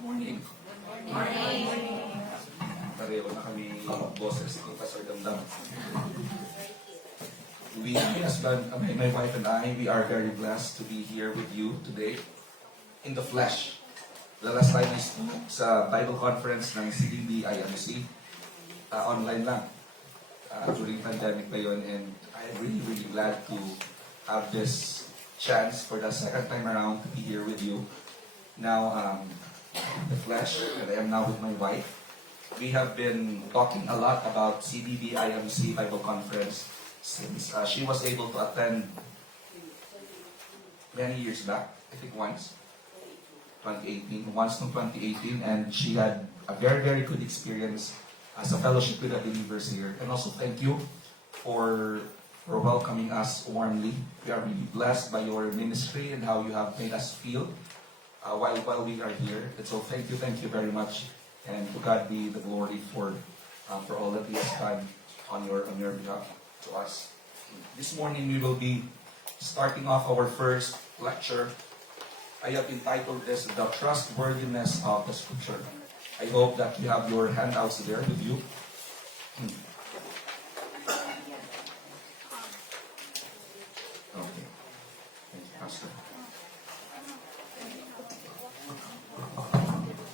Morning. Pareho na kami boses ni Pastor Damdam. My wife and I, we are very blessed to be here with you today in the flesh. The last time I spoke sa Bible conference ng CDB IMC, online lang. During pandemic pa yun, and I'm really, really glad to have this chance for the second time around to be here with you. Now, the flesh, and I am now with my wife. We have been talking a lot about CDB IMC Bible Conference since she was able to attend many years back, I think once, 2018, once in 2018, and she had a very, very good experience as a fellowship with the believers here. And also thank you for welcoming us warmly. We are really blessed by your ministry and how you have made us feel while we are here. And so thank you very much. And to God be the glory for all that He has done on your behalf to us. This morning we will be starting off our first lecture. I have entitled this The Trustworthiness of the Scripture. I hope that you have your handouts there with you. Okay. Thank you, Pastor.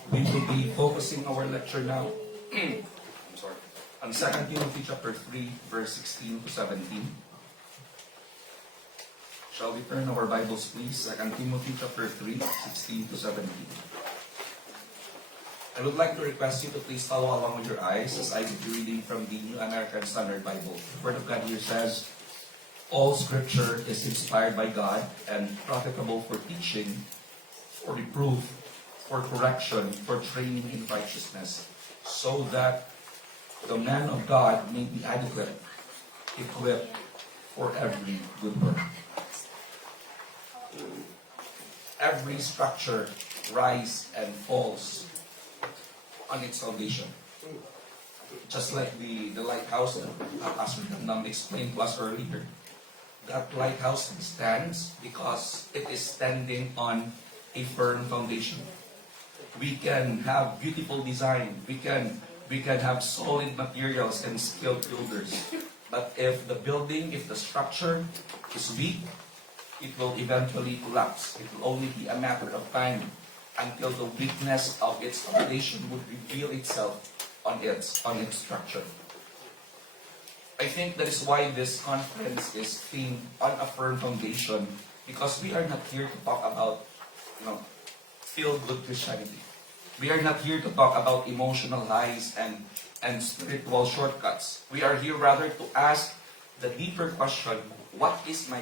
We will be focusing our lecture now on 2 Timothy chapter 3, verse 16 to 17. Shall we turn our Bibles, please? 2 Timothy chapter 3, 16 to 17. I would like to request you to please follow along with your eyes as I will be reading from the New American Standard Bible. The Word of God here says, all Scripture is inspired by God and profitable for teaching, for reproof, for correction, for training in righteousness, so that the man of God may be adequate, equipped for every good work. Every structure rises and falls on its foundation. Just like the lighthouse that Pastor Damdam explained to us earlier. That lighthouse stands because it is standing on a firm foundation. We can have beautiful design. We can have solid materials and skilled builders. But if the structure is weak, it will eventually collapse. It will only be a matter of time until the weakness of its foundation would reveal itself on its structure. I think that is why this conference is themed on a firm foundation, because we are not here to talk about, feel-good Christianity. We are not here to talk about emotional highs and spiritual shortcuts. We are here rather to ask the deeper question, what is my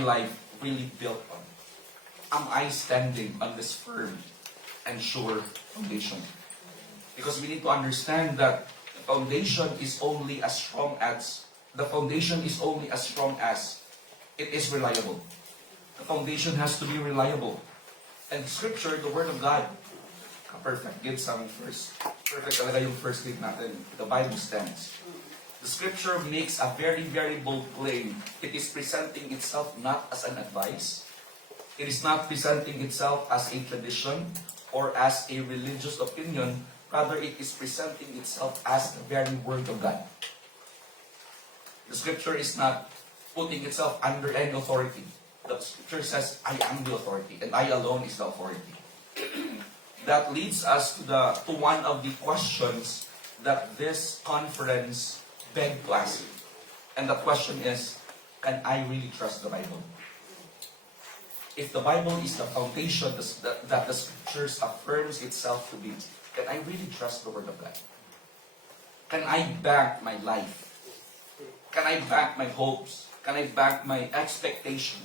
life really built on? Am I standing on this firm and sure foundation? Because we need to understand that the foundation is only as strong as it is reliable. The foundation has to be reliable. And Scripture, the Word of God, perfect. Give some first. Perfect talaga yung first read natin. The Bible stands. The Scripture makes a very, very bold claim. It is presenting itself not as an advice. It is not presenting itself as a tradition or as a religious opinion. Rather, it is presenting itself as the very Word of God. The Scripture is not putting itself under any authority. The Scripture says, I am the authority, and I alone is the authority. That leads us to one of the questions that this conference begged to ask. And the question is, can I really trust the Bible? If the Bible is the foundation that the Scriptures affirms itself to be, can I really trust the Word of God? Can I bank my life? Can I bank my hopes? Can I bank my expectation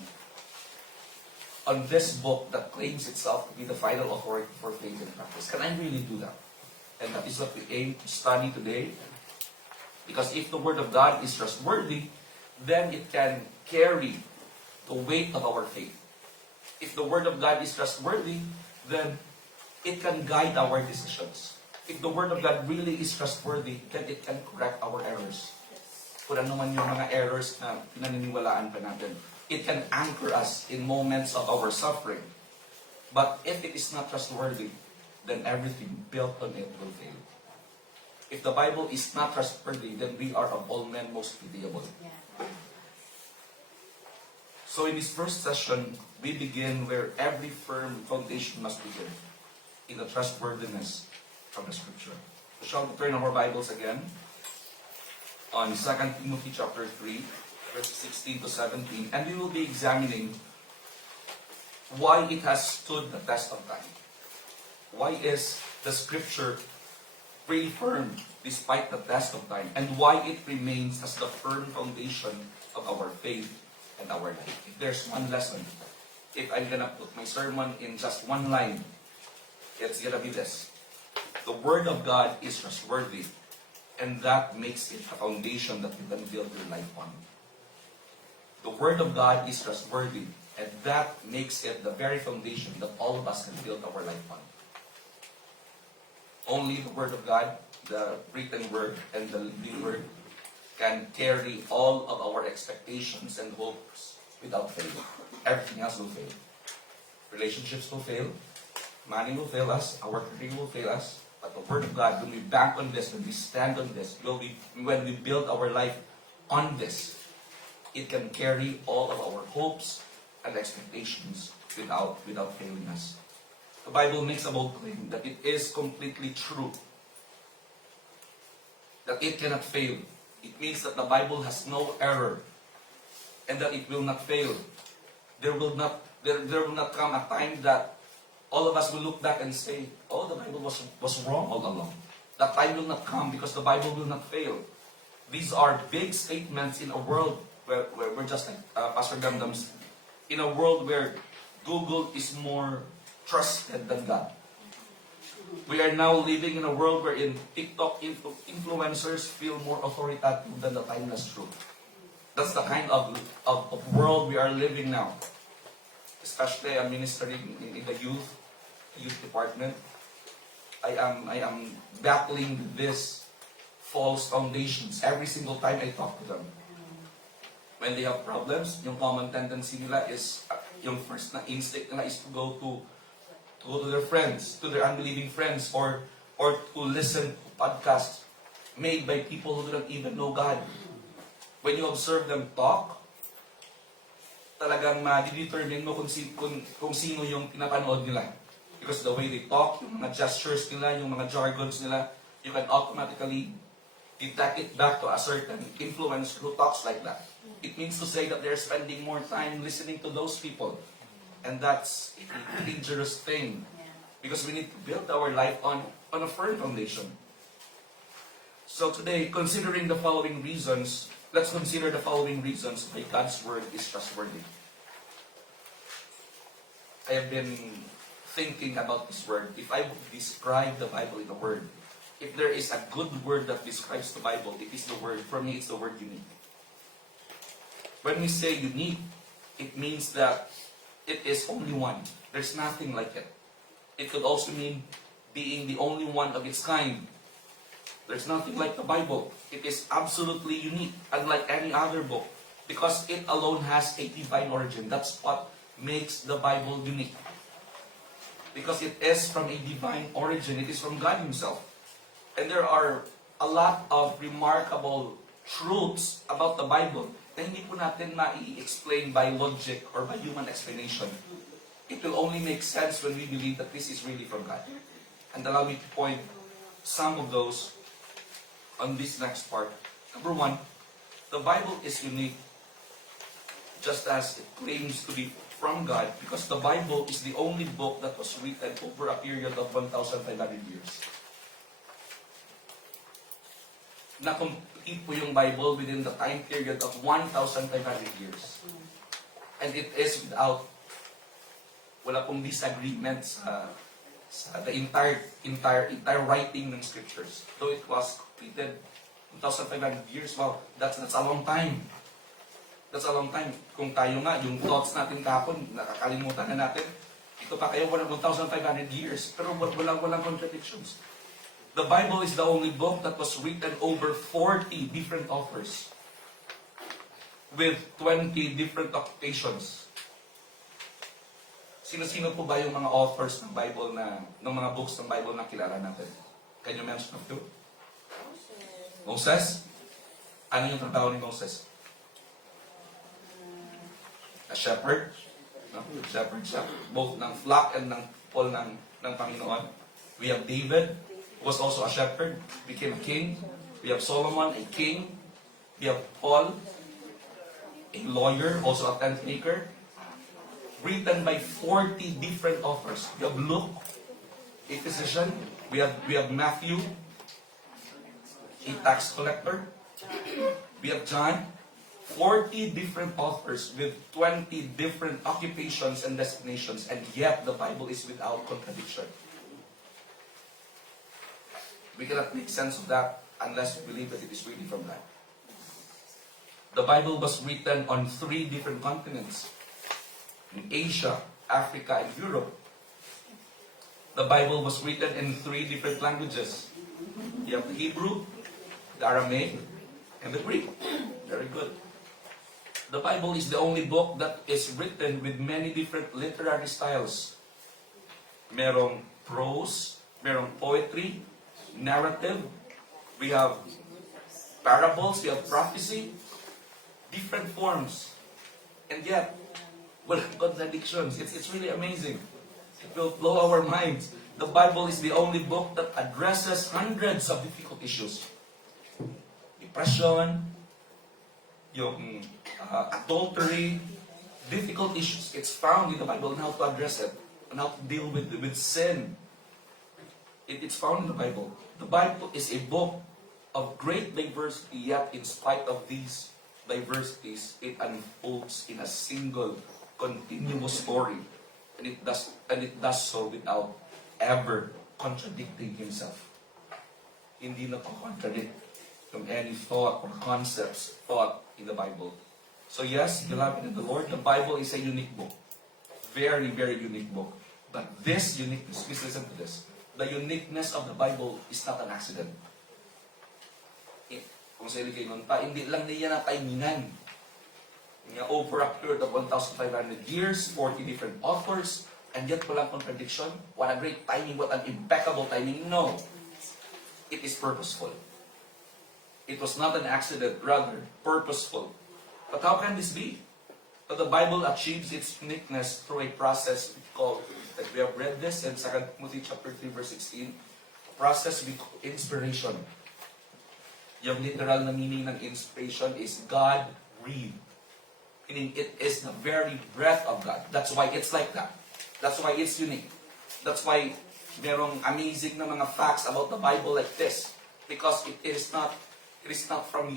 on this book that claims itself to be the final authority for faith and practice? Can I really do that? And that is what we aim to study today. Because if the Word of God is trustworthy, then it can carry the weight of our faith. If the Word of God is trustworthy, then it can guide our decisions. If the Word of God really is trustworthy, then it can correct our errors. Kung ano man yung mga errors na pinaniniwalaan pa natin. It can anchor us in moments of our suffering. But if it is not trustworthy, then everything built on it will fail. If the Bible is not trustworthy, then we are of all men most pitiable. So in this first session, we begin where every firm foundation must begin, in the trustworthiness from the Scripture. Shall we turn our Bibles again on 2 Timothy chapter 3, verse 16 to 17, and we will be examining why it has stood the test of time. Why is the Scripture really firm despite the test of time, and why it remains as the firm foundation of our faith and our life. If there's one lesson, if I'm gonna put my sermon in just one line, it's gonna be this: the Word of God is trustworthy, and that makes it a foundation that you can build your life on. The Word of God is trustworthy, and that makes it the very foundation that all of us can build our life on. Only the Word of God, the written Word, and the living Word can carry all of our expectations and hopes without fail. Everything else will fail. Relationships will fail. Money will fail us. Our career will fail us. But the Word of God, when we bank on this, when we stand on this, when we build our life on this, it can carry all of our hopes and expectations without failing us. The Bible makes a bold claim that it is completely true, that it cannot fail. It means that the Bible has no error, and that it will not fail. There will not come a time that all of us will look back and say, "Oh, the Bible was wrong all along." That time will not come because the Bible will not fail. These are big statements in a world where we're just like Pastor Damdam's, in a world where Google is more trusted than God. We are now living in a world wherein TikTok influencers feel more authoritative than the timeless truth. That's the kind of world we are living now. Especially I'm ministering in the youth department. I am battling this false foundations every single time I talk to them. When they have problems, yung common tendency nila is, yung first na instinct nila is to go to their friends, to their unbelieving friends, or to listen to podcasts made by people who don't even know God. When you observe them talk, talagang ma-determine mo kung sino yung pinapanood nila. Because the way they talk, yung mga gestures nila, yung mga jargons nila, you can automatically detect it back to a certain influencer who talks like that. It means to say that they're spending more time listening to those people. And that's a dangerous thing. Because we need to build our life on a firm foundation. So today, considering the following reasons, let's consider the following reasons why God's Word is trustworthy. I have been thinking about this word. If I would describe the Bible in a word, if there is a good word that describes the Bible, it is the word, for me, it's the word unique. When we say unique, it means that it is only one. There's nothing like it. It could also mean being the only one of its kind. There's nothing like the Bible. It is absolutely unique, unlike any other book, because it alone has a divine origin. That's what makes the Bible unique. Because it is from a divine origin. It is from God Himself. And there are a lot of remarkable truths about the Bible na hindi po natin ma-explain by logic or by human explanation. It will only make sense when we believe that this is really from God. And allow me to point some of those on this next part. Number one, the Bible is unique just as it claims to be from God, because the Bible is the only book that was written over a period of 1,500 years. Na-complete po yung Bible within the time period of 1,500 years. And it is wala pong disagreement sa the entire writing ng Scriptures. Though it was completed 1,500 years, wow, that's a long time. That's a long time. Kung tayo nga, yung thoughts natin kahapon, nakakalimutan na natin. Ito pa kayo, 1,500 years. Pero walang contradictions. The Bible is the only book that was written over 40 different authors with 20 different occupations. Sino-sino po ba yung mga authors ng Bible ng mga books ng Bible na kilala natin? Can you mention a few? Moses? Ano yung trabaho ni Moses? A shepherd? No? Shepherd siya. Both ng flock and ng people ng Panginoon. We have David, who was also a shepherd, became a king. We have Solomon, a king. We have Paul, a lawyer, also a tent maker. Written by 40 different authors. We have Luke, a physician. We have Matthew, a tax collector. We have John, 40 different authors with 20 different occupations and destinations, and yet the Bible is without contradiction. We cannot make sense of that unless we believe that it is really from God. The Bible was written on 3 different continents. In Asia, Africa, and Europe. The Bible was written in 3 different languages. You have the Hebrew, the Aramaic, and the Greek. Very good. The Bible is the only book that is written with many different literary styles. Merong prose, merong poetry, narrative. We have parables, we have prophecy, different forms. And yet, well, contradictions. It's really amazing. It will blow our minds. The Bible is the only book that addresses hundreds of difficult issues. Depression, yung adultery, difficult issues. It's found in the Bible on how to address it, on how to deal with sin. It's found in the Bible. The Bible is a book of great diversity, yet in spite of these diversities, it unfolds in a single continuous story, and it does so without ever contradicting himself. Hindi contradict from any thought or concepts taught in the Bible. So yes, beloved in the Lord, the Bible is a unique book. Very, very unique book. But this uniqueness, please listen to this. The uniqueness of the Bible is not an accident. Kung sa iligay nun pa, hindi lang niya na timingan. Over a period of 1,500 years, 40 different authors, and yet walang contradiction. What a great timing, what an impeccable timing. No. It is purposeful. It was not an accident, rather purposeful. But how can this be? But the Bible achieves its uniqueness through a process we call, like we have read this in 2 Timothy chapter 3, verse 16, a process we call inspiration. Yung literal na meaning ng inspiration is God-breathed. Meaning it is the very breath of God. That's why it's like that. That's why it's unique. That's why merong amazing na mga facts about the Bible like this. Because it is not from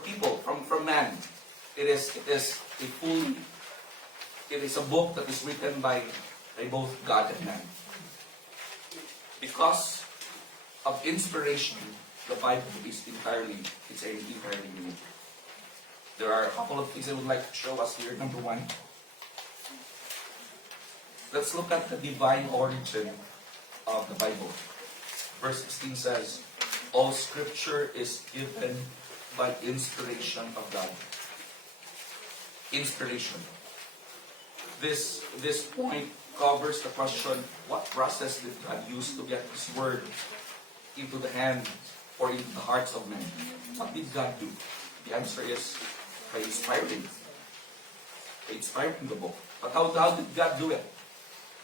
people, from man. It is a book that is written by both God and man. Because of inspiration, the Bible is entirely unique. There are a couple of things I would like to show us here. Number 1, let's look at the divine origin of the Bible. Verse 16 says, all scripture is given by inspiration of God. Inspiration. This point covers the question, what process did God use to get His word into the hands or into the hearts of men? What did God do? The answer is by inspiring the book. But how did God do it?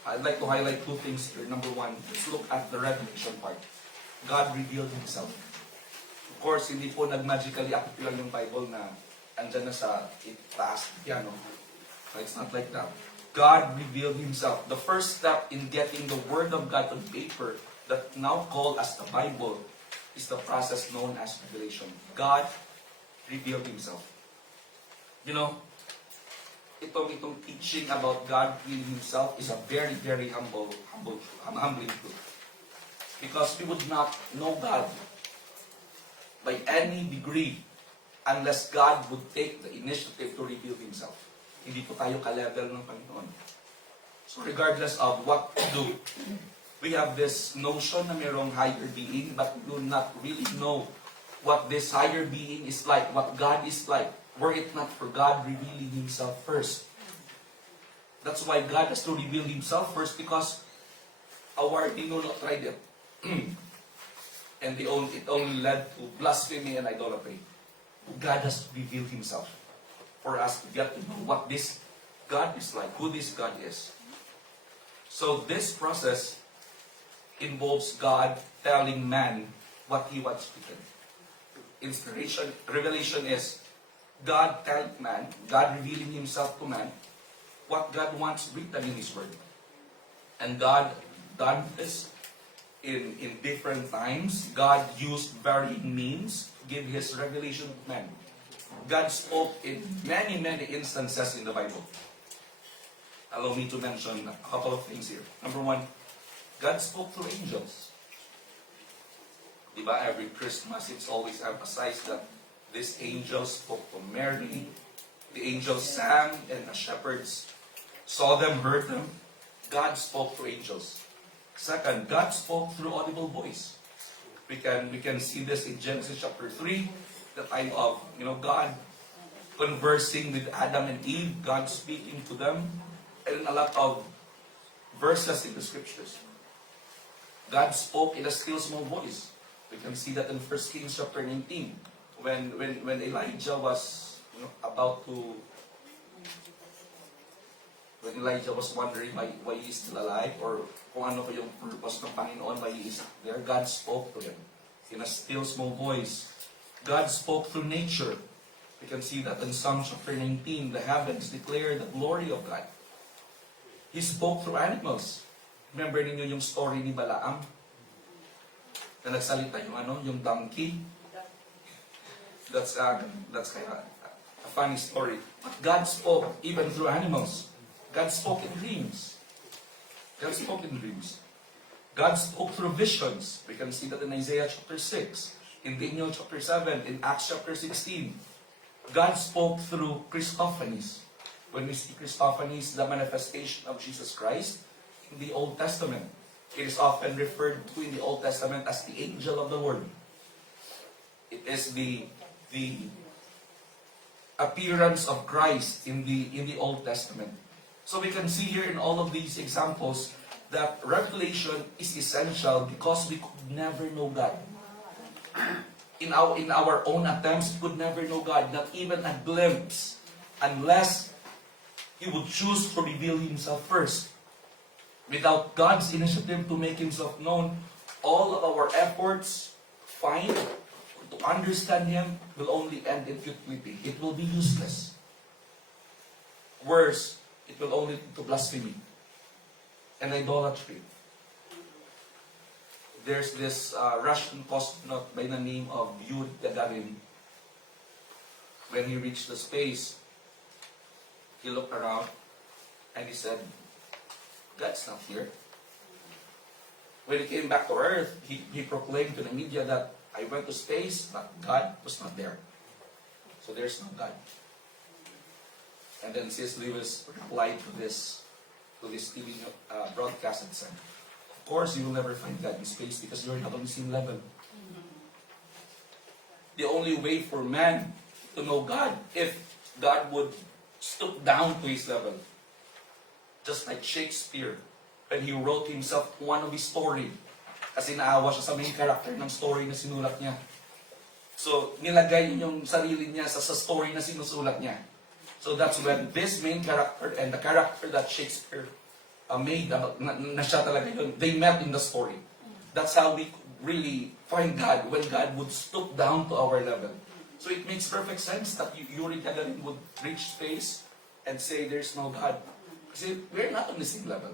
I'd like to highlight 2 things here. Number 1, let's look at the revelation part. God revealed Himself. Of course, hindi po nag-magically appear yung Bible na andyan na sa taas piano. It's not like that. God revealed Himself. The first step in getting the Word of God on paper that now called as the Bible is the process known as revelation. God revealed Himself. You know, itong teaching about God revealing Himself is a very, very humbling truth. Because we would not know God by any degree unless God would take the initiative to reveal Himself. Hindi po tayo ka-level ng Panginoon. So regardless of what we do, we have this notion na mayroong higher being, but we do not really know what this higher being is like, what God is like, were it not for God revealing Himself first. That's why God has to reveal Himself first, because our they know not tried it. And it only led to blasphemy and idolatry. God has revealed Himself for us to get to know what this God is like, who this God is. So this process involves God telling man what He wants written. Inspiration, revelation is God telling man, God revealing Himself to man, what God wants written in His Word. And God done this in different times. God used varying means to give His revelation to man. God spoke in many, many instances in the Bible. Allow me to mention a couple of things here. Number one, God spoke through angels. Diba, every Christmas, it's always emphasized that this angel spoke to Mary. The angels sang, and the shepherds saw them, heard them. God spoke through angels. Second, God spoke through audible voice. We can see this in Genesis chapter 3, the time of God conversing with Adam and Eve, God speaking to them, and a lot of verses in the scriptures. God spoke in a still small voice. We can see that in 1 Kings chapter 19, when Elijah was about to, when Elijah was wondering why he is still alive, or kung ano pa yung purpose ng Panginoon, why he is there, God spoke to him in a still small voice. God spoke through nature. We can see that in Psalm chapter 19, the heavens declare the glory of God. He spoke through animals. Remember ninyo yung story ni Balaam? Na nagsalita yung donkey. That's kind of a funny story. But God spoke even through animals. God spoke in dreams. God spoke in dreams. God spoke through visions. We can see that in Isaiah chapter 6, in Daniel chapter 7, in Acts chapter 16. God spoke through Christophanies. When we see Christophanies, the manifestation of Jesus Christ in the Old Testament, it is often referred to in the Old Testament as the angel of the Lord. It is the appearance of Christ in the Old Testament. So we can see here in all of these examples that revelation is essential, because we could never know God. In our own attempts, we could never know God, not even a glimpse, unless He would choose to reveal Himself first. Without God's initiative to make Himself known, all of our efforts to understand Him will only end in futility. It will be useless. Worse, it will only lead to blasphemy and idolatry. There's this Russian cosmonaut by the name of Yuri Gagarin. When he reached the space, he looked around and he said, God's not here. When he came back to Earth, he proclaimed to the media that I went to space, but God was not there. So there's no God. And then C.S. Lewis replied to this TV broadcast and said, of course you will never find God in space, because you're not on the same level. The only way for man to know God, if God would stoop down to his level. Just like Shakespeare, when he wrote himself one of his story, kasi naawa siya sa main character ng story na sinulat niya. So, nilagay yung sarili niya sa story na sinusulat niya. So that's when this main character and the character that Shakespeare made, na siya talaga yun, they met in the story. That's how we really find God, when God would stoop down to our level. So it makes perfect sense that Yuri Gagarin would reach space and say there's no God. Kasi we're not on the same level.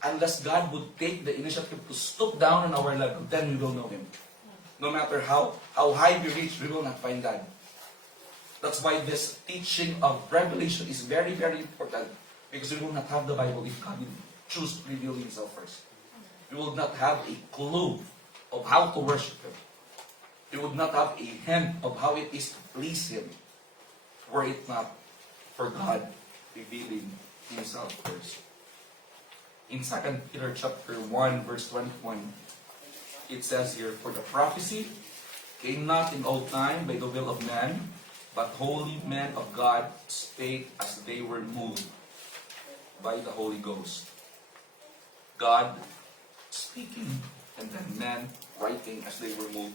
Unless God would take the initiative to stoop down on our level, then we will know Him. No matter how high we reach, we will not find God. That's why this teaching of revelation is very, very important. Because we will not have the Bible if God will choose to reveal Himself first. We will not have a clue of how to worship Him. We would not have a hint of how it is to please Him, were it not for God revealing Himself first. In 2 Peter chapter 1, verse 21, it says here, for the prophecy came not in old time by the will of man, but holy men of God spake as they were moved by the Holy Ghost. God speaking, and then men writing as they were moved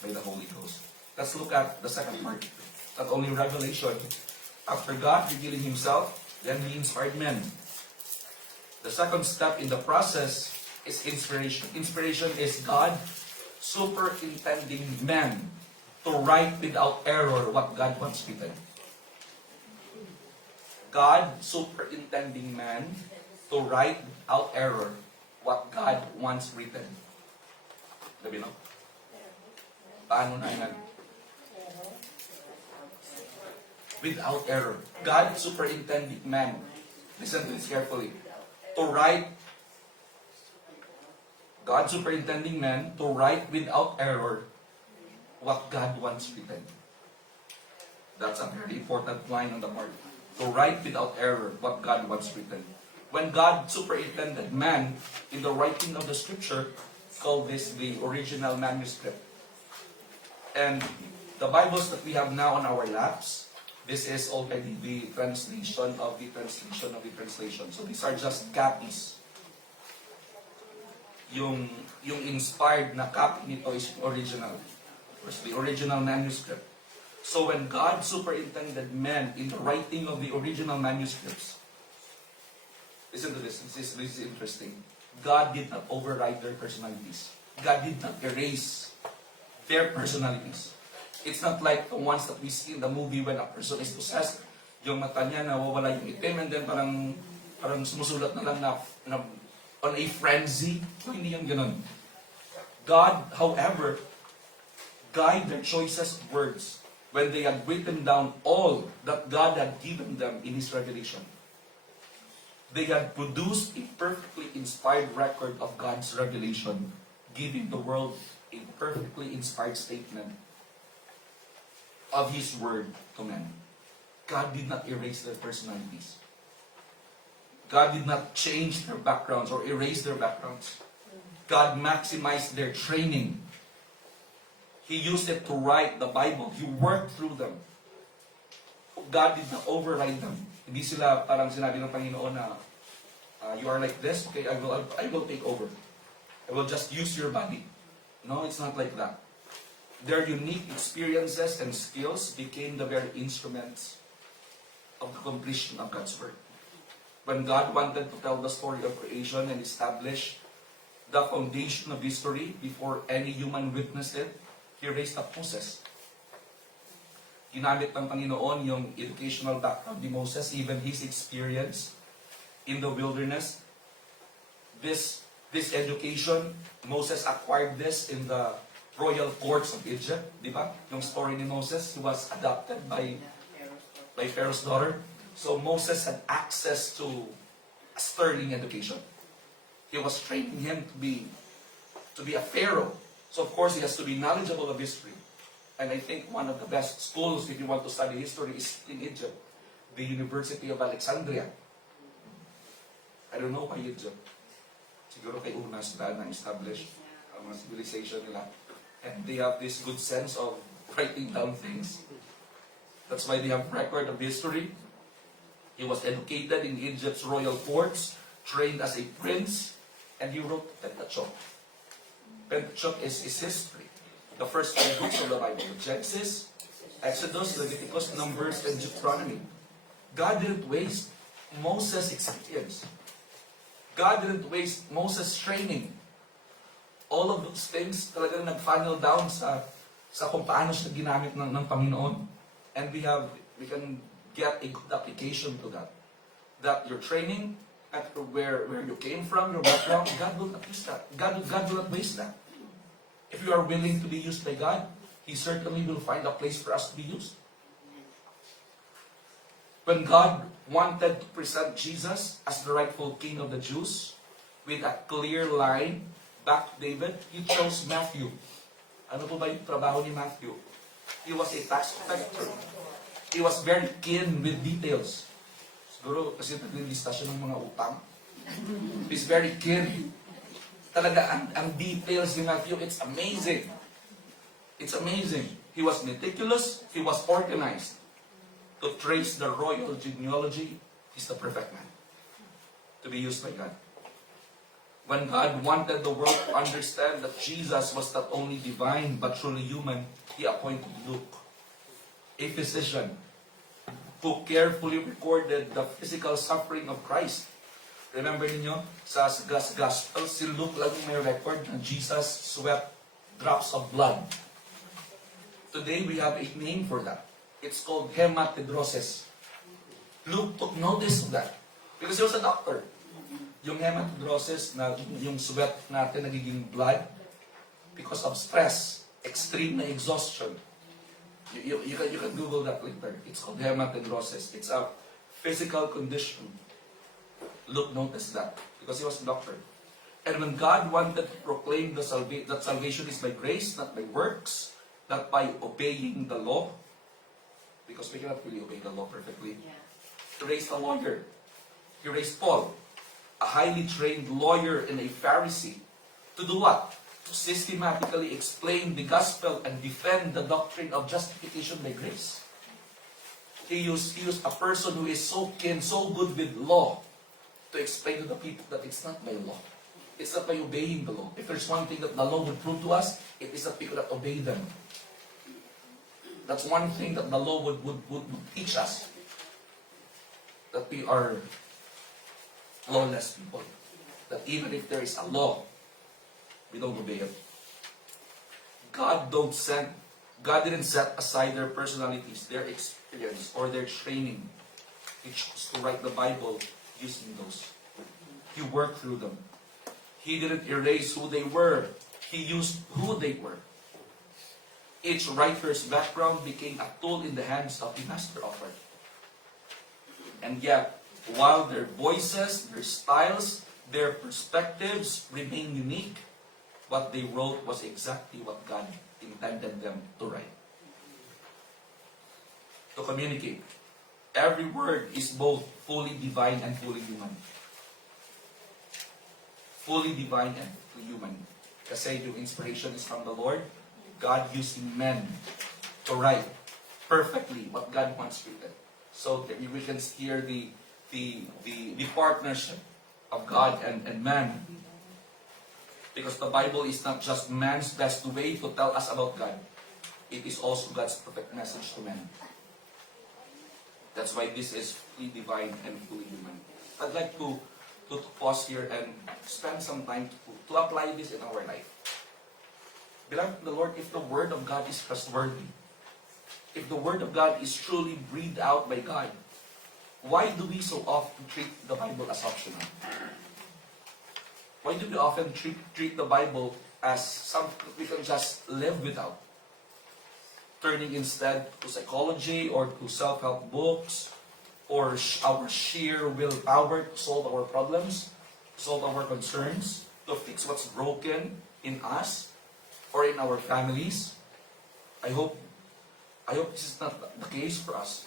by the Holy Ghost. Let's look at the second part. Not only revelation, after God revealing Himself, then He inspired men. The second step in the process is inspiration. Inspiration is God superintending men to write without error what God wants written. God superintending man to write without error what God wants written. Sabi no? Paano na yan? Without error. God superintending man. Listen to this carefully. To write, God superintending man to write without error what God wants written. That's a very important line on the part. To write without error what God wants written. When God superintended man in the writing of the scripture, called this the original manuscript. And the Bibles that we have now on our laps, this is already the translation of the translation of the translation. So these are just copies. Yung inspired na copy nito is original. First, the original manuscript. So when God superintended men in the writing of the original manuscripts, listen to this. This is interesting. God did not override their personalities. God did not erase their personalities. It's not like the ones that we see in the movie when a person is possessed, yung mata niya nawawala yung itim, and then parang sumusulat na lang na on a frenzy. So, hindi yung ganun. God, however, guide their choices of words when they had written down all that God had given them in His revelation. They had produced a perfectly inspired record of God's revelation, giving the world a perfectly inspired statement of His word to men. God did not erase their personalities. God did not change their backgrounds or erase their backgrounds. God maximized their training. He used it to write the Bible. He worked through them. God did not override them. Hindi sila parang sinabi ng Panginoon na, you are like this, okay, I will take over. I will just use your body. No, it's not like that. Their unique experiences and skills became the very instruments of the completion of God's Word. When God wanted to tell the story of creation and establish the foundation of history before any human witnessed it, He raised up Moses. Ginamit ng Panginoon yung educational background ni Moses, even his experience in the wilderness. This education, Moses acquired this in the royal courts of Egypt, di ba? Yung story ni Moses, he was adopted by Pharaoh's daughter. So Moses had access to a sterling education. He was training him to be a pharaoh. So of course he has to be knowledgeable of history. And I think one of the best schools if you want to study history is in Egypt, the University of Alexandria. I don't know why Egypt. Siguro kay una sila na-establish ang mga civilization nila. And they have this good sense of writing down things. That's why they have record of history. He was educated in Egypt's royal courts, trained as a prince, and he wrote Pentateuch. Pentateuch is history. The first 5 books of the Bible. Genesis, Exodus, Leviticus, Numbers, and Deuteronomy. God didn't waste Moses' experience. God didn't waste Moses' training. All of those things talagang nag-funnel down sa kung paano siya ginamit ng Panginoon. And we can get a good application to that. That your training, at where you came from, your background, God will not use that. God will not waste that. If you are willing to be used by God, He certainly will find a place for us to be used. When God wanted to present Jesus as the rightful king of the Jews, with a clear line back to David, He chose Matthew. Ano po ba yung trabaho ni Matthew? He was a tax collector. He was very keen with details. Siguro kasi naglilista siya ng mga utang. He's very keen. Talaga, ang details ni Matthew, it's amazing. It's amazing. He was meticulous, he was organized. To trace the royal genealogy, he's the perfect man. to be used by God. When God wanted the world to understand that Jesus was not only divine but truly human, He appointed Luke, a physician, who carefully recorded the physical suffering of Christ. Remember niyo, sa Gospel, si Luke lang may record na Jesus sweat drops of blood. Today, we have a name for that. It's called hematidrosis. Luke took notice of that because he was a doctor. Yung hematidrosis, na yung sweat natin nagiging blood because of stress, extreme na exhaustion. You can Google that later. It's called hematidrosis. It's a physical condition. Luke noticed that because he was a doctor. And when God wanted to proclaim that salvation is by grace, not by works, not by obeying the law, because we cannot really obey the law perfectly, He raised a lawyer. He raised Paul, a highly trained lawyer and a Pharisee, to do what? To systematically explain the gospel and defend the doctrine of justification by grace. He used a person who is so keen, so good with law, to explain to the people that it's not by law. It's not by obeying the law. If there's one thing that the law would prove to us, it is that we could not obey them. That's one thing that the law would teach us. That we are lawless people. That even if there is a law, we don't obey it. God didn't set aside their personalities, their experience, or their training. He chose to write the Bible using those. He worked through them. He didn't erase who they were. He used who they were. Each writer's background became a tool in the hands of the master author. And yet, while their voices, their styles, their perspectives remain unique, what they wrote was exactly what God intended them to write. To communicate. Every word is both fully divine and fully human. Fully divine and fully human. Kasi yung inspiration is from the Lord. God using men to write perfectly what God wants written. So that we can hear the partnership of God and man. Because the Bible is not just man's best way to tell us about God. It is also God's perfect message to man. That's why this is fully divine and fully human. I'd like to pause here and spend some time to apply this in our life. Beloved in the Lord, if the Word of God is trustworthy, if the Word of God is truly breathed out by God, why do we so often treat the Bible as optional? Why do we often treat the Bible as something we can just live without? Turning instead to psychology or to self-help books or our sheer willpower to solve our problems, to solve our concerns, to fix what's broken in us or in our families. I hope this is not the case for us.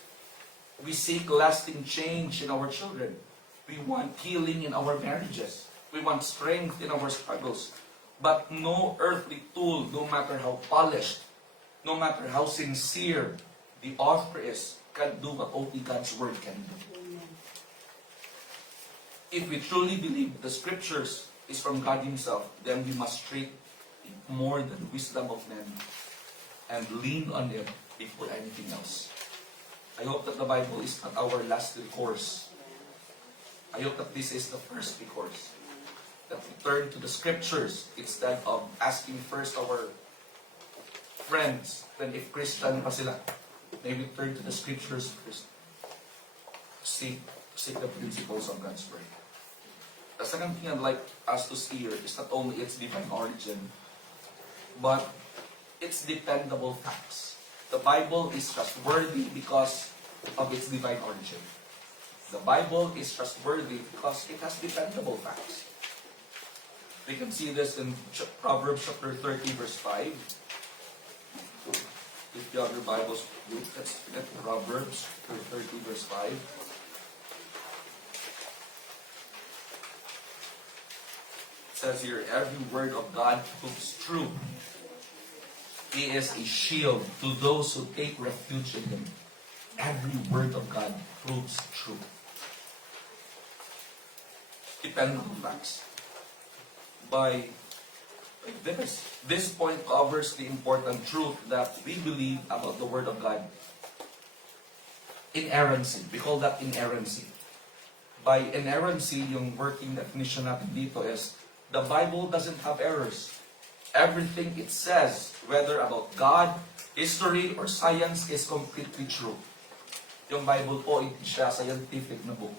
We seek lasting change in our children. We want healing in our marriages. We want strength in our struggles. But no earthly tool, no matter how polished, no matter how sincere the author is, can do what only God's Word can do. If we truly believe the Scriptures is from God Himself, then we must treat it more than wisdom of men and lean on it before anything else. I hope that the Bible is not our last recourse. I hope that this is the first recourse. That we turn to the Scriptures instead of asking first our friends, then if Christian pa sila, maybe turn to the Scriptures first. Seek the principles of God's Word. The second thing I'd like us to see here is not only its divine origin, but its dependable facts. The Bible is trustworthy because of its divine origin. The Bible is trustworthy because it has dependable facts. We can see this in Proverbs chapter 30, verse 5. If you have your Bibles, let's get Proverbs 30, verse 5. It says here, every word of God proves true. He is a shield to those who take refuge in Him. Every word of God proves true. dependable facts. By this point covers the important truth that we believe about the Word of God. Inerrancy. We call that inerrancy. By inerrancy, yung working definition natin dito is, the Bible doesn't have errors. Everything it says, whether about God, history, or science, is completely true. Yung Bible po, hindi siya scientific na book.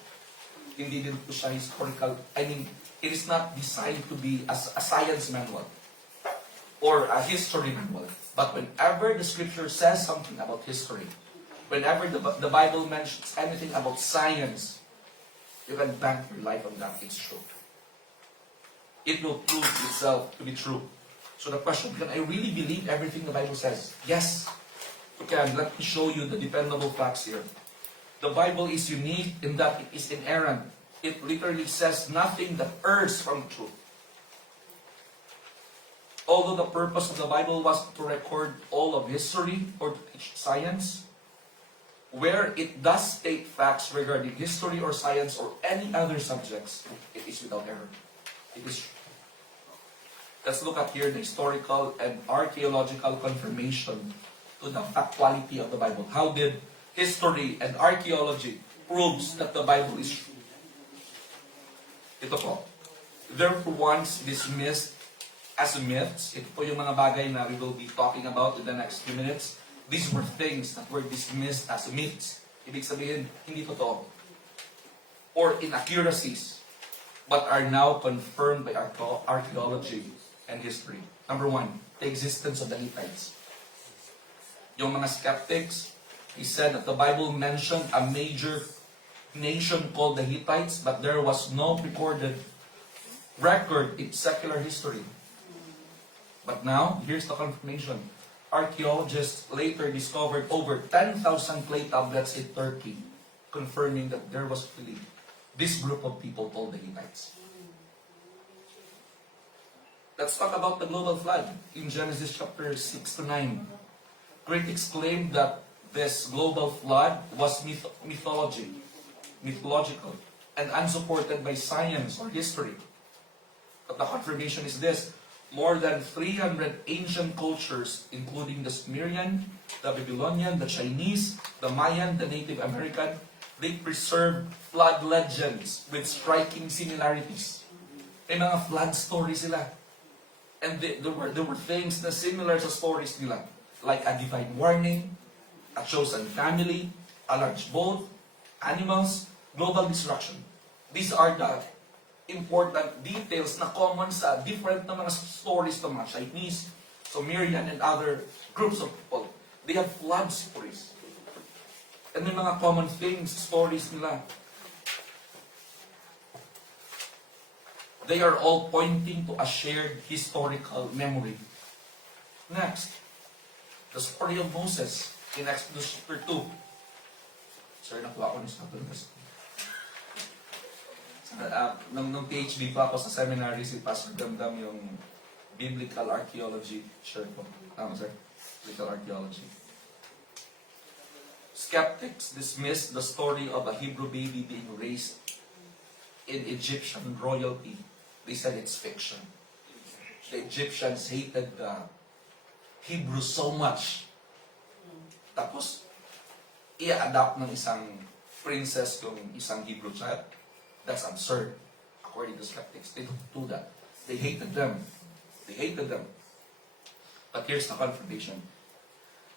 Hindi din po siya historical. It is not designed to be a science manual or a history manual. But whenever the scripture says something about history, whenever the Bible mentions anything about science, you can bank your life on that. It's true. It will prove itself to be true. So the question, can I really believe everything the Bible says? Yes, you can. Let me show you the dependable facts here. The Bible is unique in that it is inerrant. It literally says nothing that errs from truth. Although the purpose of the Bible was to record all of history or to teach science, where it does state facts regarding history or science or any other subjects, it is without error. It is true. Let's look at here the historical and archaeological confirmation to the factuality of the Bible. How did history and archaeology proves that the Bible is true? Ito po. They were once dismissed as myths. Ito po yung mga bagay na we will be talking about in the next few minutes. These were things that were dismissed as myths. Ibig sabihin, hindi totoo. Or inaccuracies. But are now confirmed by archaeology and history. Number one, the existence of the Hittites. Yung mga skeptics, he said that the Bible mentioned a major nation called the Hittites, but there was no recorded record in secular history. But now, here's the confirmation. Archaeologists later discovered over 10,000 clay tablets in Turkey, confirming that there was really this group of people called the Hittites. Let's talk about the global flood in Genesis chapter 6 to 9. Critics claim that this global flood was mythological, and unsupported by science or history. But the confirmation is this. More than 300 ancient cultures, including the Sumerian, the Babylonian, the Chinese, the Mayan, the Native American, they preserved flood legends with striking similarities. May mga flood stories sila. And there were things na similar sa stories nila. Like a divine warning, a chosen family, a large boat, animals, global destruction. These are the important details na common sa different na mga stories ng mga Chinese, Sumerian, and other groups of people. They have flood stories. And may mga common things, stories nila. They are all pointing to a shared historical memory. Next, the story of Moses in Exodus chapter 2. Sir, nakuha ko ng status. Nung PhD pa ako sa seminary, si Pastor Damdam yung Biblical Archaeology. Sure po. Tama, sir. Biblical Archaeology. Skeptics dismiss the story of a Hebrew baby being raised in Egyptian royalty. They said it's fiction. The Egyptians hated the Hebrews so much. Tapos, i-adapt ng isang princess yung isang Hebrew child. That's absurd, according to skeptics. They don't do that. They hated them. They hated them. But here's the confirmation.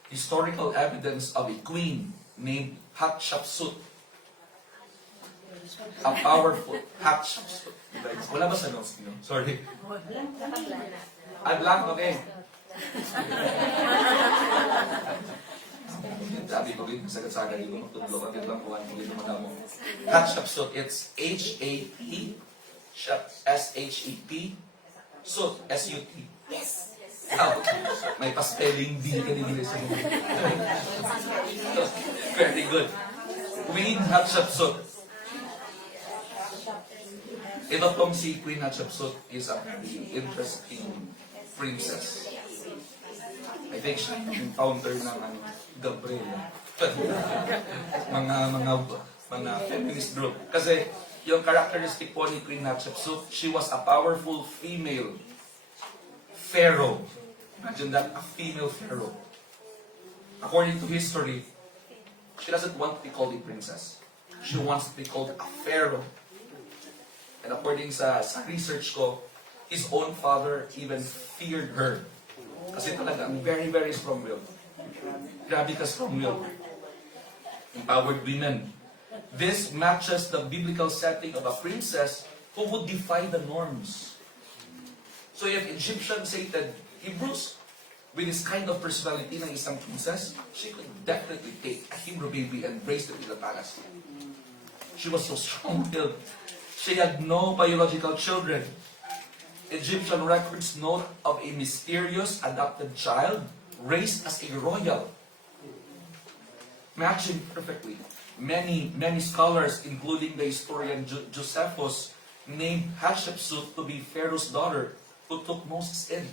Historical evidence of a queen named Hatshepsut. A powerful Hatshepsut. Wala ba sa notes niyo? Sorry. Blank, okay. Sabi ko rin, sagat-sagat dito, magtutulog, agad lang kuhan ko dito madamo. Hatshepsut, it's H-A-T, S-H-E-P, Sut, S-U-T. Yes! Oh, may pa-spelling bee ka din sa mga. Very good. Queen Hatshepsut. Ito pong si Queen Hatshepsut is a very interesting princess. I think siya yung founder ng Gabriela. mga feminist group. Kasi Yung characteristic po ni Queen Hatshepsut, she was a powerful female pharaoh. Imagine that, a female pharaoh. According to history, she doesn't want to be called a princess. She wants to be called a pharaoh. And according sa research ko, his own father even feared her. Kasi talaga, ang very, very strong-willed. Grabe ka strong-willed. Empowered women. This matches the biblical setting of a princess who would defy the norms. So if Egyptians hated Hebrews with this kind of personality ng isang princess, she could definitely take a Hebrew baby and raise it in the palace. She was so strong-willed. She had no biological children. Egyptian records note of a mysterious adopted child raised as a royal. Matching perfectly. Many scholars, including the historian Josephus, named Hatshepsut to be Pharaoh's daughter who took Moses in.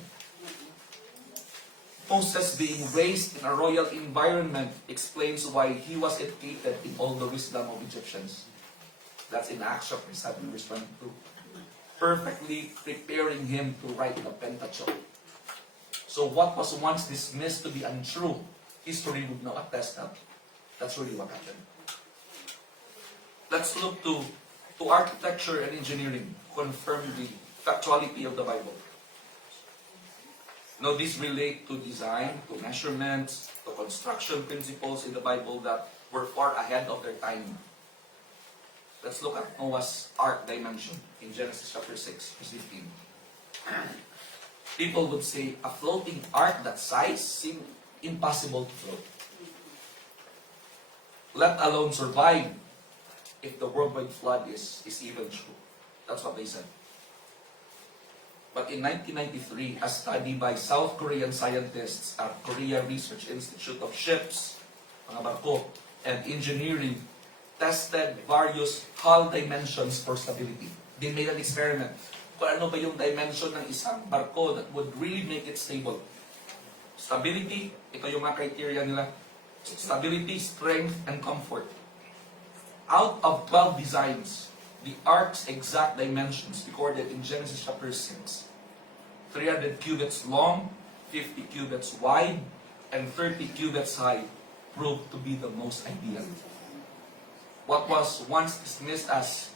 Moses being raised in a royal environment explains why he was educated in all the wisdom of Egyptians. That's in Acts chapter 7, verse 22. Perfectly preparing him to write the Pentateuch. So what was once dismissed to be untrue, history would now attest that that's really what happened. Let's look to architecture and engineering, confirm the factuality of the Bible. Now, these relate to design, to measurements, to construction principles in the Bible that were far ahead of their time. Let's look at Noah's Ark dimension in Genesis chapter 6, verse 15. People would say, a floating ark that size seemed impossible to float. Let alone survive if the worldwide flood is even true. That's what they said. But in 1993, a study by South Korean scientists at Korea Research Institute of Ships, mga barko, and Engineering tested various hull dimensions for stability. They made an experiment. Kung ano ba yung dimension ng isang barko that would really make it stable. Stability, ito yung mga criteria nila. Stability, strength, and comfort. Out of 12 designs, the ark's exact dimensions recorded in Genesis chapter 6, 300 cubits long, 50 cubits wide, and 30 cubits high, proved to be the most ideal. What was once dismissed as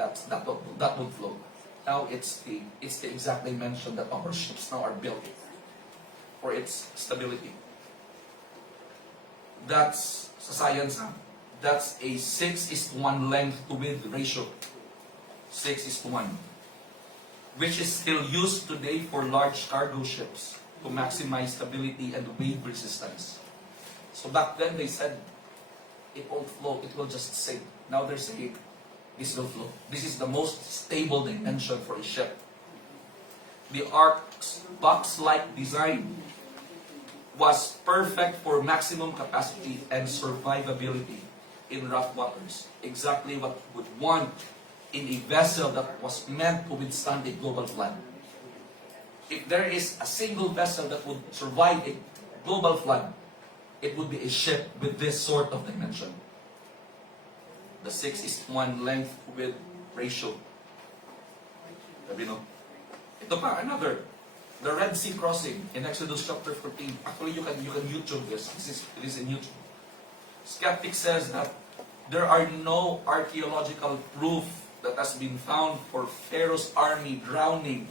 that would float, now it's the exact dimension that our ships now are built for its stability. That's sa science, that's a 6:1 length to width ratio. 6:1. Which is still used today for large cargo ships to maximize stability and wave resistance. So back then they said, it won't float, it will just sink. Now they're saying, this will float. This is the most stable dimension for a ship. The ark's box-like design was perfect for maximum capacity and survivability in rough waters. Exactly what we would want in a vessel that was meant to withstand a global flood. If there is a single vessel that would survive a global flood, it would be a ship with this sort of dimension. The 6:1 length width ratio. Sabi no? Ito pa, another. The Red Sea crossing in Exodus chapter 14. Actually, you can YouTube this. It is in YouTube. Skeptic says that there are no archaeological proof that has been found for Pharaoh's army drowning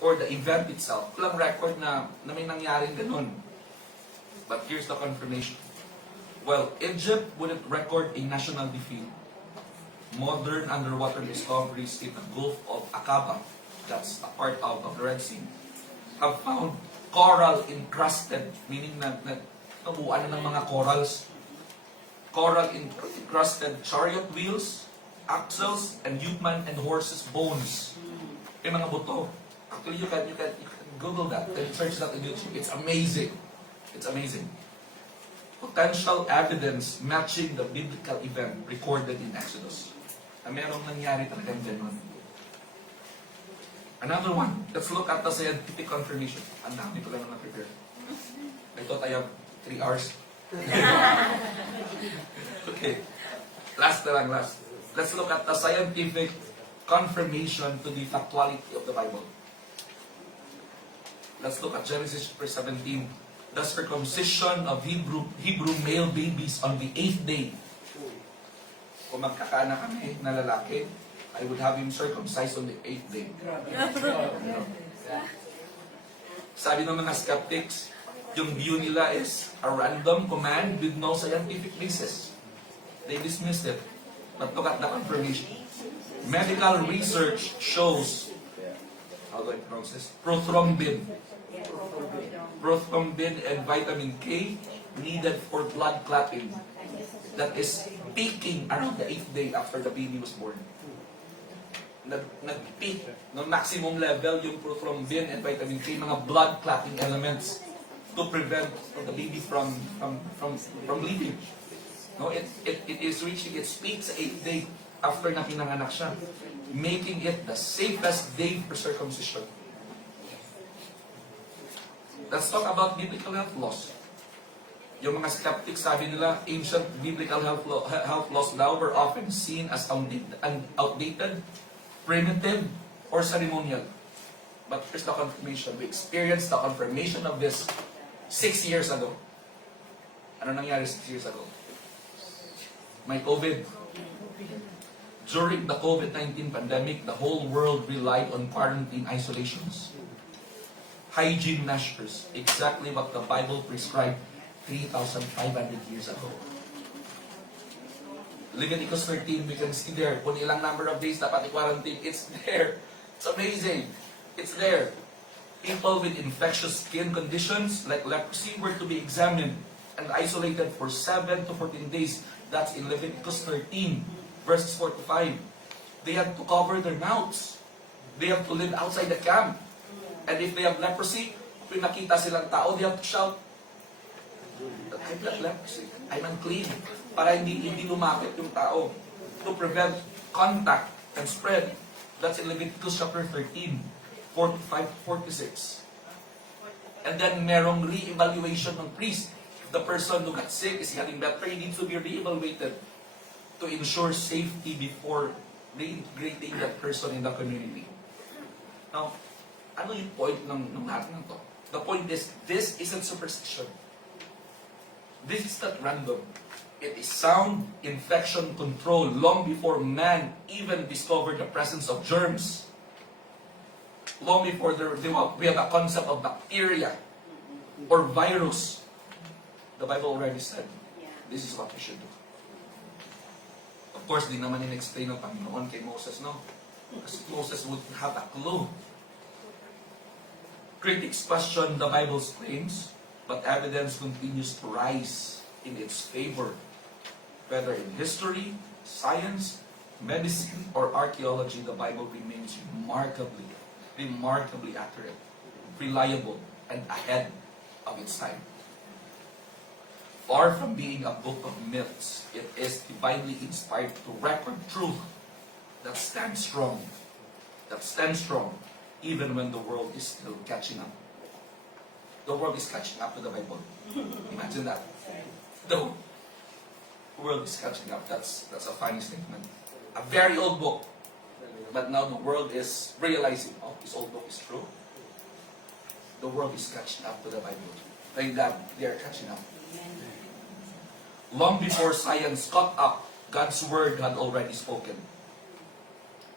or the event itself. Walang record na may nangyaring ganun. But here's the confirmation. Well, Egypt wouldn't record a national defeat. Modern underwater discoveries in the Gulf of Aqaba, that's a part of the Red Sea, have found coral encrusted, meaning na nabuuan na ng mga corals. Coral encrusted chariot wheels, axles, and human and horses' bones. Yung mga buto. Actually, you can Google that and search that on YouTube. It's amazing. It's amazing. Potential evidence matching the biblical event recorded in Exodus. Na merong nangyari talagang ganun. Another one. Let's look at the scientific confirmation. Ang dami ko lang na-prepare. I thought I have 3 hours. Okay. Last na lang, last. Let's look at the scientific confirmation to the factuality of the Bible. Let's look at Genesis chapter 17. The circumcision of Hebrew male babies on the 8th day. Kung magkakaanak kami na lalaki, I would have him circumcised on the 8th day. Sabi ng mga skeptics, yung view nila is a random command with no scientific basis. They dismissed it. But look at the confirmation. Medical research shows, how do I pronounce this? Prothrombin. Prothrombin and vitamin K needed for blood clotting that is peaking around the 8th day after the baby was born. Nag-peak ng maximum level yung prothrombin and vitamin K, mga blood clotting elements to prevent the baby from bleeding. No, it is reaching its peak sa 8th day after na pinanganak siya, making it the safest day for circumcision. Let's talk about biblical health laws. Yung mga skeptics, sabi nila, ancient biblical health laws now were often seen as outdated, primitive, or ceremonial. But here's the confirmation. We experienced the confirmation of this 6 years ago. Ano nangyari 6 years ago? May COVID. During the COVID-19 pandemic, the whole world relied on quarantine isolations, hygiene measures, exactly what the Bible prescribed 3,500 years ago. Leviticus 13, we can see there, kung ilang number of days dapat i-quarantine, it's there. It's amazing. It's there. People with infectious skin conditions like leprosy were to be examined and isolated for 7 to 14 days. That's in Leviticus 13. Verses 4 to 5. They had to cover their mouths. They have to live outside the camp. And if they have leprosy, kung nakita silang tao, they have to shout, I've got leprosy. I'm unclean. Para hindi lumapit yung tao. To prevent contact and spread. That's in Leviticus chapter 13, 4 to 5, 46. And then merong re-evaluation ng priest. If the person who got sick is getting better, he needs to be re-evaluated to ensure safety before reintegrating that person in the community. Now, ano yung point ng lahat ng to? The point is, this isn't superstition. This is not random. It is sound infection control long before man even discovered the presence of germs. Long before we have a concept of bacteria or virus. The Bible already said, this is what we should do. Of course, di naman in-explain ng Panginoon kay Moses, no? Kasi Moses would have a clue. Critics question the Bible's claims, but evidence continues to rise in its favor. Whether in history, science, medicine, or archaeology, the Bible remains remarkably accurate, reliable, and ahead of its time. Far from being a book of myths, it is divinely inspired to record truth that stands strong, even when the world is still catching up. The world is catching up to the Bible. Imagine that. The world is catching up. That's a funny statement. A very old book, but now the world is realizing, oh, this old book is true. The world is catching up to the Bible. Thank God they are catching up. Long before science caught up, God's word had already spoken.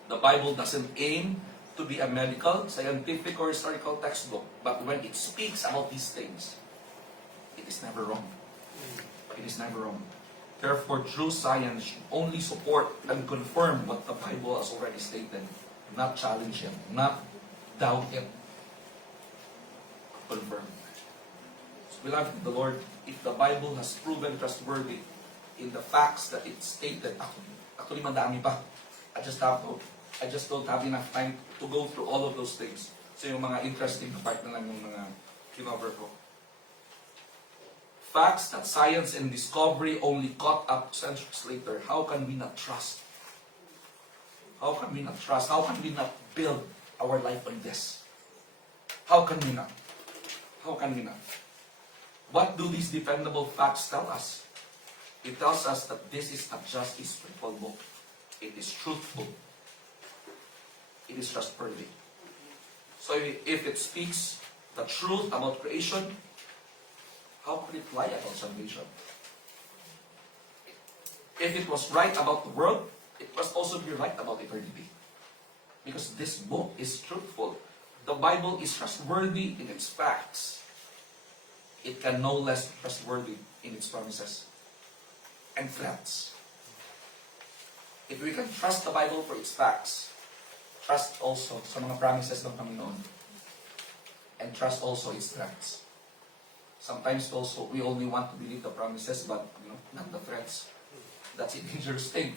The Bible doesn't aim to be a medical, scientific, or historical textbook, but when it speaks about these things, it is never wrong. It is never wrong. Therefore, true science should only support and confirm what the Bible has already stated, not challenge it, not doubt it. Confirm. Beloved of the Lord, if the Bible has proven trustworthy in the facts that it stated, actually madami pa. I just don't have enough time to go through all of those things. So yung mga interesting part na lang yung mga kinover ko. Facts that science and discovery only caught up centuries later, how can we not trust? How can we not trust? How can we not build our life on this? How can we not? How can we not? What do these dependable facts tell us? It tells us that this is not just a spiritual book. It is truthful. It is trustworthy. So if it speaks the truth about creation, how could it lie about salvation? If it was right about the world, it must also be right about eternity. Because this book is truthful. The Bible is trustworthy in its facts. It can no less be trustworthy in its promises and threats. If we can trust the Bible for its facts, trust also sa mga promises ng Panginoon, and trust also its threats. Sometimes also, we only want to believe the promises, but not the threats. That's a dangerous thing.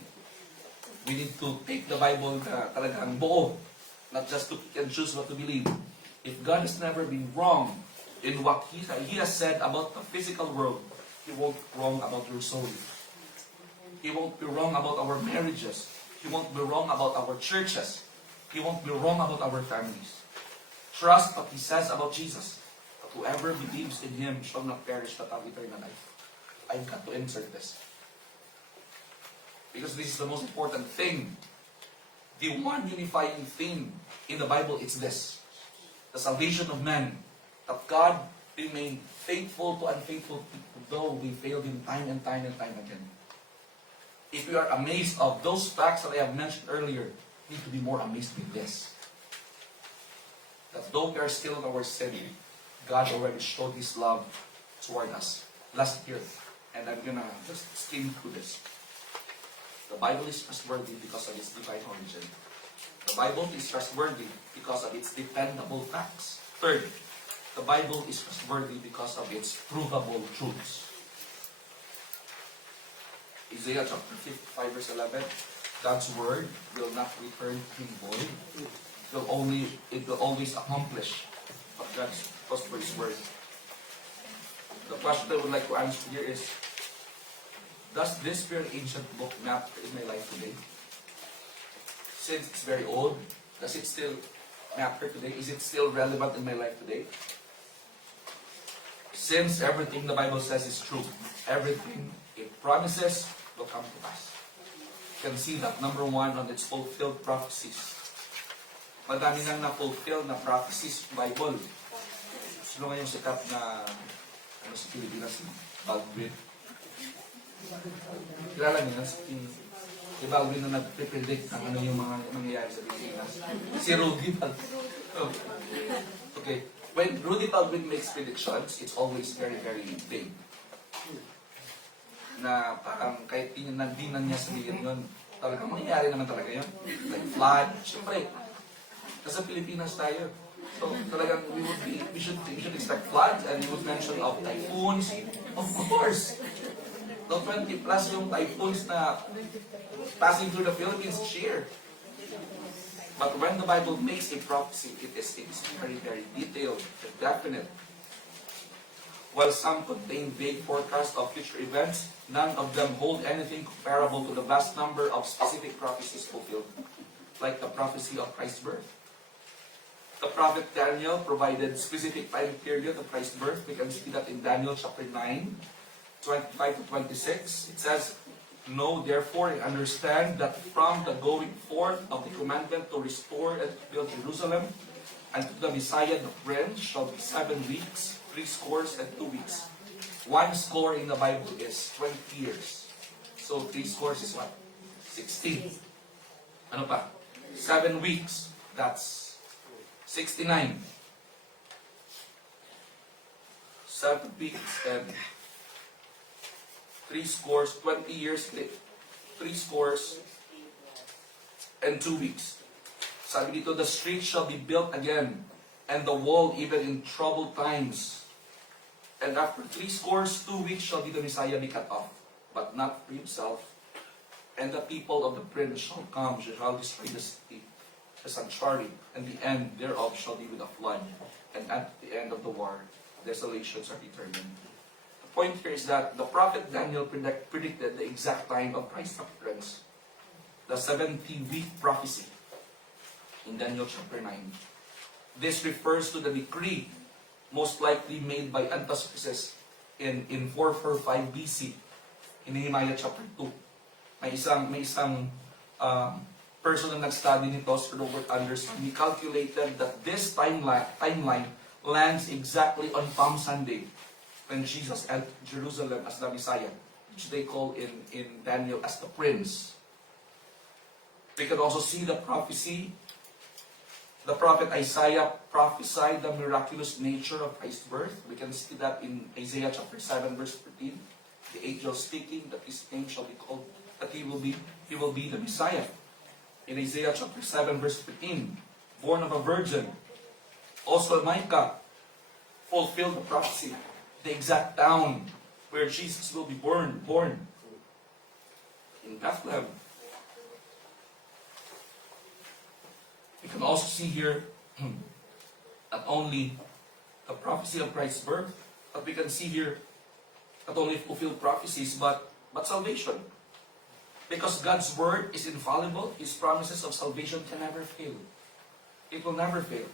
We need to take the Bible na talagang buo, not just to pick and choose what to believe. If God has never been wrong in what He has said about the physical world, He won't be wrong about your soul. He won't be wrong about our marriages. He won't be wrong about our churches. He won't be wrong about our families. Trust what He says about Jesus. That whoever believes in Him shall not perish but have eternal life. I've got to insert this. Because this is the most important thing. The one unifying thing in the Bible is this. The salvation of man. That God remained faithful to unfaithful people, though we failed Him time and time and time again. If we are amazed of those facts that I have mentioned earlier, we need to be more amazed with this. That though we are still in our sin, God already showed His love toward us last year. And I'm gonna just skim through this. The Bible is trustworthy because of its divine origin. The Bible is trustworthy because of its dependable facts. Third, the Bible is trustworthy because of its provable truths. Isaiah chapter 55 verse 11, God's word will not return to Him void. It will always accomplish what God's purpose for His word. The question I would like to answer here is, does this very ancient book map in my life today? Since it's very old, does it still map here today? Is it still relevant in my life today? Since everything the Bible says is true, everything it promises will come to pass. You can see that number one on its fulfilled prophecies. Madami nang na-fulfill na prophecies ng Bible. Sino nga yung sikat na sa Pilipinas? Baldwin. Kilala niyo na si Baldwin na nag-predict ng ano yung mga mangyayari sa Pilipinas. Si Rudy Baldwin. Okay. When Rudy Baldwin makes predictions, it's always very, very big. Na parang kahit di na niya sabihin yun, talagang mangyayari naman talaga yun. Like flood, syempre. Nasa Pilipinas tayo. So talagang we should expect floods, and we would mention of typhoons. Of course. The 20 plus yung typhoons na passing through the Philippines this year. But when the Bible makes a prophecy, it is very, very detailed and definite. While some contain vague forecasts of future events, none of them hold anything comparable to the vast number of specific prophecies fulfilled, like the prophecy of Christ's birth. The prophet Daniel provided specific time period of Christ's birth. We can see that in Daniel chapter 9, 25 to 26. It says, "Know therefore and understand that from the going forth of the commandment to restore and to build Jerusalem, and to the Messiah the Prince shall be 7 weeks, 60 and 2 weeks. 1 score in the Bible is 20 years. So 60 is what? 60. Ano pa? 7 weeks. That's 69. 7 weeks and 3 scores, 20 years, 3 scores and 2 weeks. Sabi dito, the street shall be built again, and the wall even in troubled times. And after 3 scores, 2 weeks shall be the Messiah be cut off, but not for himself. And the people of the prince shall come, shall destroy the city, the sanctuary, and the end thereof shall be with a flood. And at the end of the war, desolations are determined. The point here is that the prophet Daniel predicted the exact time of Christ's appearance. The 70-week prophecy in Daniel chapter 9. This refers to the decree most likely made by Antiochus in 445 BC. In Nehemiah chapter 2. May isang person na nag-study nito, Sir Robert Anderson. He calculated that this timeline lands exactly on Palm Sunday when Jesus entered Jerusalem as the Messiah, which they call in Daniel as the Prince. We can also see the prophecy. The prophet Isaiah prophesied the miraculous nature of Christ's birth. We can see that in Isaiah chapter 7 verse 13. The angel speaking that his name shall be called, that he will be the Messiah. In Isaiah chapter 7 verse 15, born of a virgin. Also Micah fulfilled the prophecy, the exact town where Jesus will be born in Bethlehem. We can also see here not only the prophecy of Christ's birth, but we can see here not only fulfilled prophecies, but salvation. Because God's word is infallible, His promises of salvation can never fail. It will never fail.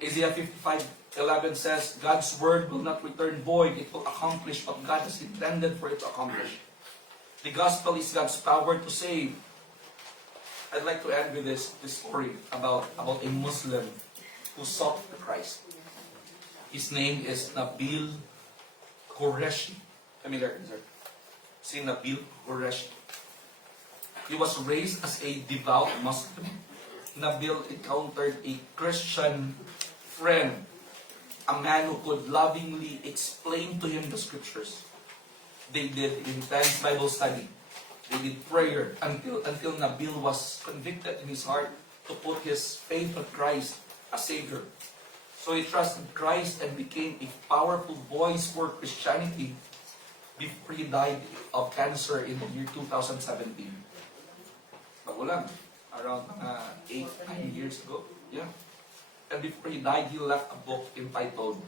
Isaiah 55:11 says, God's word will not return void, it will accomplish what God has intended for it to accomplish. The gospel is God's power to save. I'd like to end with this story about a Muslim who sought the Christ. His name is Nabil Qureshi. Familiar, sir? See Nabil Qureshi. He was raised as a devout Muslim. Nabil encountered a Christian friend, a man who could lovingly explain to him the scriptures. They did intense Bible study. They did prayer until Nabil was convicted in his heart to put his faith in Christ as Savior. So he trusted Christ and became a powerful voice for Christianity before he died of cancer in the year 2017. Bago lang, around 8-9 years ago. Yeah. And before he died, he left a book entitled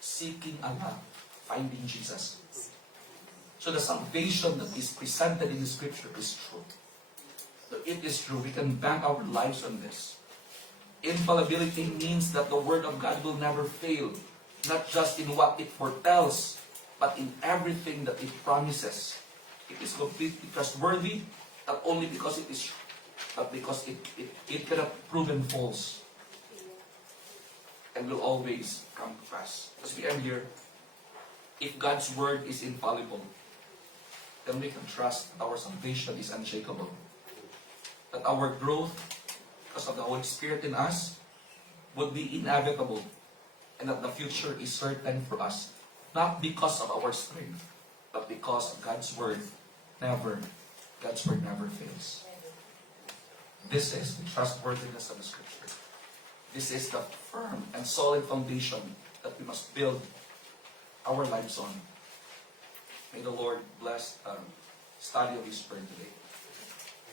Seeking Allah, Finding Jesus. So the salvation that is presented in the scripture is true. So it is true. We can bank our lives on this. Infallibility means that the Word of God will never fail, not just in what it foretells, but in everything that it promises. It is completely trustworthy, not only because it is true, but because it cannot be proven false and will always come to pass. As we end here, if God's Word is infallible, then we can trust that our salvation is unshakable. That our growth, because of the Holy Spirit in us, would be inevitable. And that the future is certain for us. Not because of our strength, but because God's Word never fails. This is the trustworthiness of the Scripture. This is the firm and solid foundation that we must build our lives on. May the Lord bless the study of His Word today.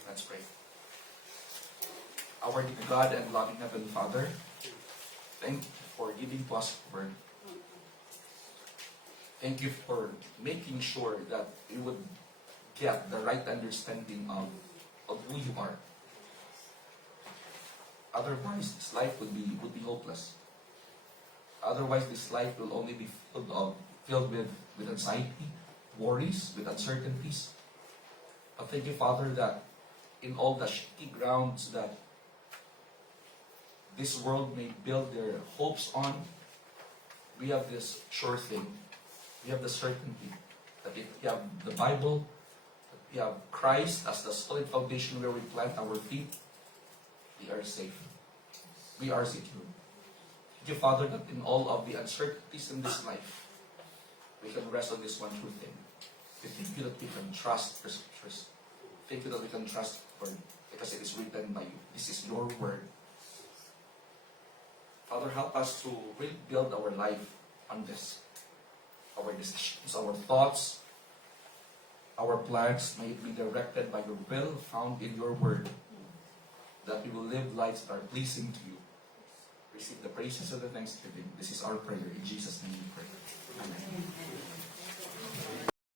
Let's pray. Our dear God and loving Heavenly Father, thank you for giving to us your Word. Thank you for making sure that we would get the right understanding of who you are. Otherwise, this life would be hopeless. Otherwise, this life will only be filled with anxiety, worries, with uncertainties. But thank you, Father, that in all the shaky grounds that this world may build their hopes on, we have this sure thing. We have the certainty that if we have the Bible, that we have Christ as the solid foundation where we plant our feet, we are safe. We are secure. Thank you, Father, that in all of the uncertainties in this life, we can rest on this one true thing. We thank you that we can trust the Scriptures. Thank you that we can trust your Word, because it is written by you. This is your Word. Father, help us to really build our life on this. Our decisions, our thoughts, our plans, may it be directed by your will found in your Word, that we will live lives that are pleasing to you. Receive the praises of the thanksgiving. This is our prayer. In Jesus' name we pray. Amen.